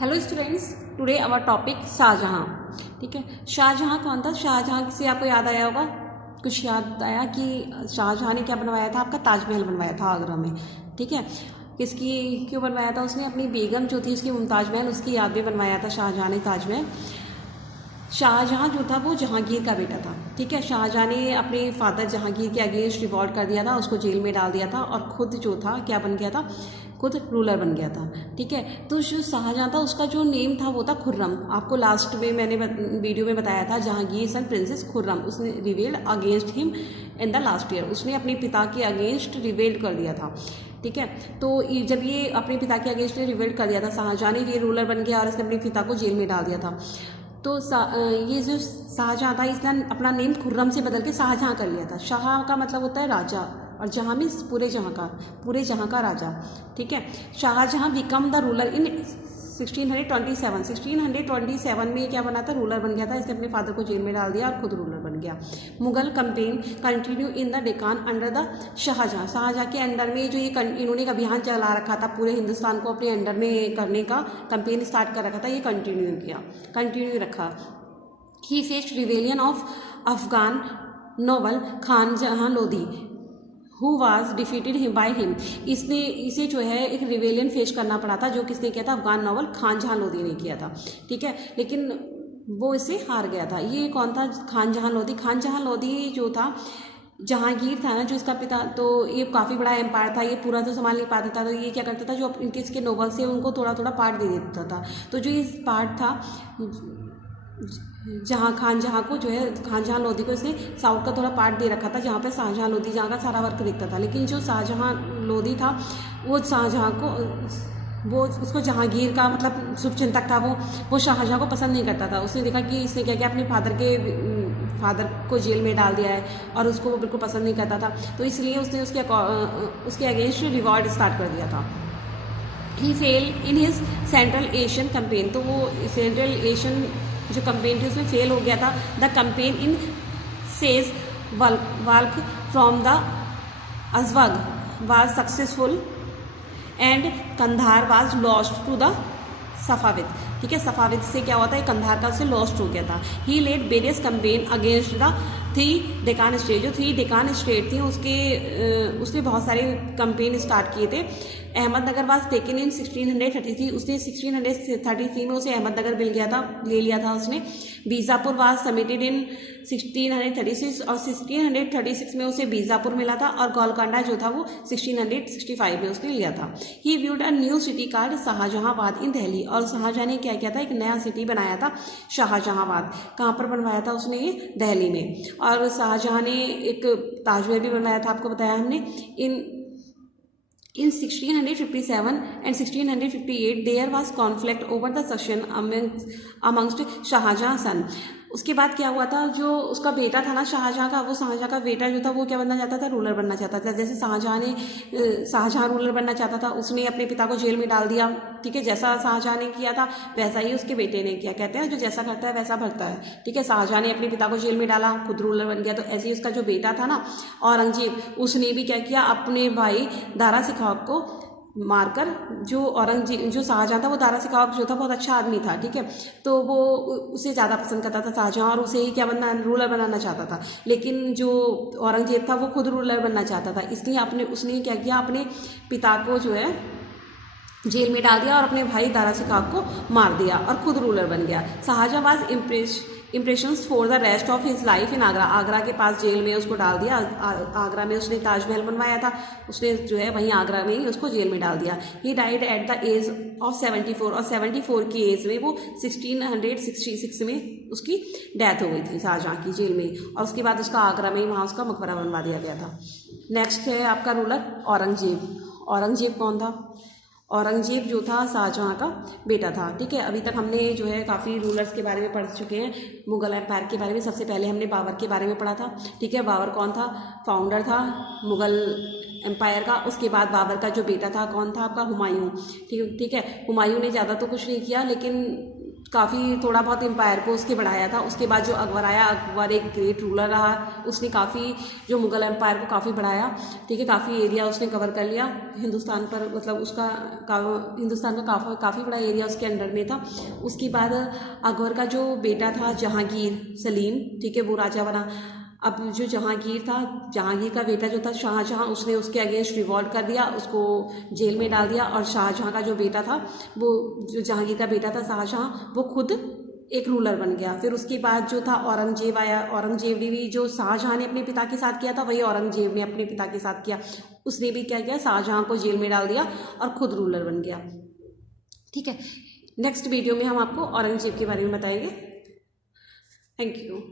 Hello students, today our topic Shahjahan. ठीक है, शाहजहां कौन था? शाहजहां से आपको याद आया होगा, कुछ याद आया कि शाहजहां ने क्या बनवाया था? आपका ताजमहल बनवाया था आगरा में। ठीक है, किसकी क्यों बनवाया था उसने? अपनी बेगम जो थी उसकी मुमताज महल, उसकी याद में बनवाया था शाहजहां ने ताजमहल। शाहजहां जो था वो जहांगीर का बेटा था। ठीक है, शाहजहां ने अपने फादर जहांगीर के अगेंस्ट रिवॉल्ट कर दिया था, उसको जेल में डाल दिया था और खुद जो था क्या बन गया था? खुद रूलर बन गया था। ठीक है, तो जो शाहजहां था उसका जो नेम था वो था खुर्रम। आपको लास्ट में मैंने वीडियो में बताया था, जहांगीर सन प्रिंसेस खुर्रम, उसने revelled against him in the last year. उसने अपने पिता के अगेंस्ट रिवेल्ड कर दिया था। ठीक है, तो जब ये अपने पिता के अगेंस्ट ने रिवेल्ड कर दिया था शाहजहां ने, ये रूलर बन गया और इसने अपने पिता को जेल में डाल दिया था। तो ये जो शाहजहां था इसने अपना नेम खुर्रम से बदल के शाहजहां कर लिया था। शाह का मतलब होता है राजा और जहां मीन्स पूरे जहां का राजा। ठीक है, Shahjahan become the ruler in 1627 में क्या बना था? रूलर बन गया था। इसने अपने फादर को जेल में डाल दिया और खुद रूलर बन गया। Mughal campaign continue in the Deccan under the Shahjahan के अंडर में जो ये इन्होंने एक अभियान चला रखा था, पूरे हिंदुस्तान को अपने अंडर में करने का कंपेन स्टार्ट कर रखा था, ये कंटिन्यू रखा। He faced rebellion of Afghan noble Khan Jahan Lodi who was defeated him by him. इसे जो है एक रिवेलियन फेस करना पड़ा था, जो किसने किया था? अफगान नोबल खान जहां लोधी ने किया था। ठीक है, लेकिन वो इससे हार गया था। ये कौन था? खान जहां लोधी। खान जहां लोधी जो था, जहांगीर था ना जो इसका पिता, तो ये काफ़ी बड़ा एम्पायर था, ये पूरा तो संभाल नहीं पाता था। तो ये क्या करता था, जो इनके इसके नोबल से उनको थोड़ा थोड़ा पार्ट दे देता था। तो जो ये पार्ट था खान जहाँ को जो है खान जहाँ लोधी को इसने साउथ का थोड़ा पार्ट दे रखा था, जहाँ पे शाहजहां लोधी जहाँ का सारा वर्क दिखता था। लेकिन जो शाहजहां लोधी था वो शाहजहां को वो उसको जहांगीर का मतलब शुभचिंतक था, वो शाहजहां को पसंद नहीं करता था। उसने देखा कि इसने क्या किया, अपने फादर को जेल में डाल दिया है और उसको वो बिल्कुल पसंद नहीं करता था। तो इसलिए उसने उसके अगेंस्ट रिवॉल्ट स्टार्ट कर दिया था। He fail in his central Asian campaign. तो वो सेंट्रल एशियन जो कंपेन थी उसमें फेल हो गया था। द कंपेन इन सेज वाल्क फ्रॉम द अजवग was successful and Kandahar was lost to the Safavid. ठीक है, सफाविद से क्या हुआ था? कंधार का से लॉस्ट हो गया था। He led various campaign against the three Deccan state. जो थ्री डेकान स्टेट थी उसने बहुत सारे कंपेन स्टार्ट किए थे। Ahmadnagar was taken in 1633। उसने 1633 में उसे अहमदनगर ले लिया था उसने। बीजापुर वाज समिटेड इन 1636 और 1636 में उसे बीजापुर मिला था। और गोलकोंडा जो था वो 1665 में उसने लिया था। He viewed a new city carved Shahjahanabad in Delhi. और शाहजहां ने क्या किया था? एक नया सिटी बनाया था शाहजहांबाद। कहाँ पर बनवाया था उसने? ये दिल्ली में। और शाहजहां ने एक ताजमहल भी बनवाया था, आपको बताया हमने। In 1657 and 1658 there was conflict over the succession amongst Shahjahan son. उसके बाद क्या हुआ था? जो उसका बेटा था ना शाहजहां का, वो शाहजहां का बेटा जो था वो क्या बनना चाहता था? रूलर बनना चाहता था। जैसे शाहजहां रूलर बनना चाहता था, उसने अपने पिता को जेल में डाल दिया। ठीक है, जैसा शाहजहां ने किया था वैसा ही उसके बेटे ने किया। कहते हैं जो जैसा करता है वैसा भरता है। ठीक है, शाहजहां ने अपने पिता को जेल में डाला, खुद रूलर बन गया। तो ऐसे ही उसका जो बेटा था ना औरंगजेब, उसने भी क्या किया? अपने भाई दारा शिकोह को मारकर, जो शाहजहां था वो दारा शिकोह जो था बहुत अच्छा आदमी था। ठीक है, तो वो उसे ज़्यादा पसंद करता था शाहजहां, और उसे ही क्या रूलर बनाना चाहता था। लेकिन जो औरंगजेब था वो खुद रूलर बनना चाहता था, इसलिए उसने क्या किया? अपने पिता को जो है जेल में डाल दिया और अपने भाई दारा शिकोह को मार दिया और खुद रूलर बन गया। Shahjahan was impressions for the rest of his life in Agra. Agra के पास जेल में उसको डाल दिया। आगरा में उसने ताजमहल बनवाया था, उसने जो है वहीं आगरा में ही उसको जेल में डाल दिया। He died at the age of 74 और 74 की एज में वो 1666 में उसकी डेथ हो गई थी शाहजहां की, जेल में। और उसके बाद उसका आगरा में ही वहाँ उसका मकबरा बनवा दिया गया था। नेक्स्ट है आपका रूलर औरंगजेब। औरंगजेब कौन था? औरंगजेब जो था शाहजहां का बेटा था। ठीक है, अभी तक हमने जो है काफ़ी रूलर्स के बारे में पढ़ चुके हैं। मुगल एम्पायर के बारे में सबसे पहले हमने बाबर के बारे में पढ़ा था। ठीक है, बाबर कौन था? फाउंडर था मुगल एम्पायर का। उसके बाद बाबर का जो बेटा था कौन था? आपका हुमायूं। ठीक है, हुमायूं ने ज़्यादा तो कुछ नहीं किया, लेकिन काफ़ी थोड़ा बहुत एम्पायर को उसके बढ़ाया था। उसके बाद जो अकबर आया, अकबर एक ग्रेट रूलर रहा, उसने काफ़ी जो मुग़ल एम्पायर को काफ़ी बढ़ाया, ठीक है, काफ़ी एरिया उसने कवर कर लिया हिंदुस्तान पर, मतलब उसका हिंदुस्तान का काफ़ी बड़ा एरिया उसके अंडर में था। उसके बाद अकबर का जो बेटा था जहांगीर सलीम, ठीक है, वो राजा बना। अब जो जहांगीर था, जहांगीर का बेटा जो था शाहजहां, उसने उसके अगेंस्ट रिवॉल्ट कर दिया, उसको जेल में डाल दिया। और शाहजहां का जो बेटा था, वो जो जहांगीर का बेटा था शाहजहां, वो खुद एक रूलर बन गया। फिर उसके बाद जो था औरंगजेब आया। औरंगजेब ने भी जो शाहजहां ने अपने पिता के साथ किया था, वही औरंगजेब ने अपने पिता के साथ किया। उसने भी क्या किया, शाहजहां को जेल में डाल दिया और खुद रूलर बन गया। ठीक है, नेक्स्ट वीडियो में हम आपको औरंगजेब के बारे में बताएंगे। Thank you.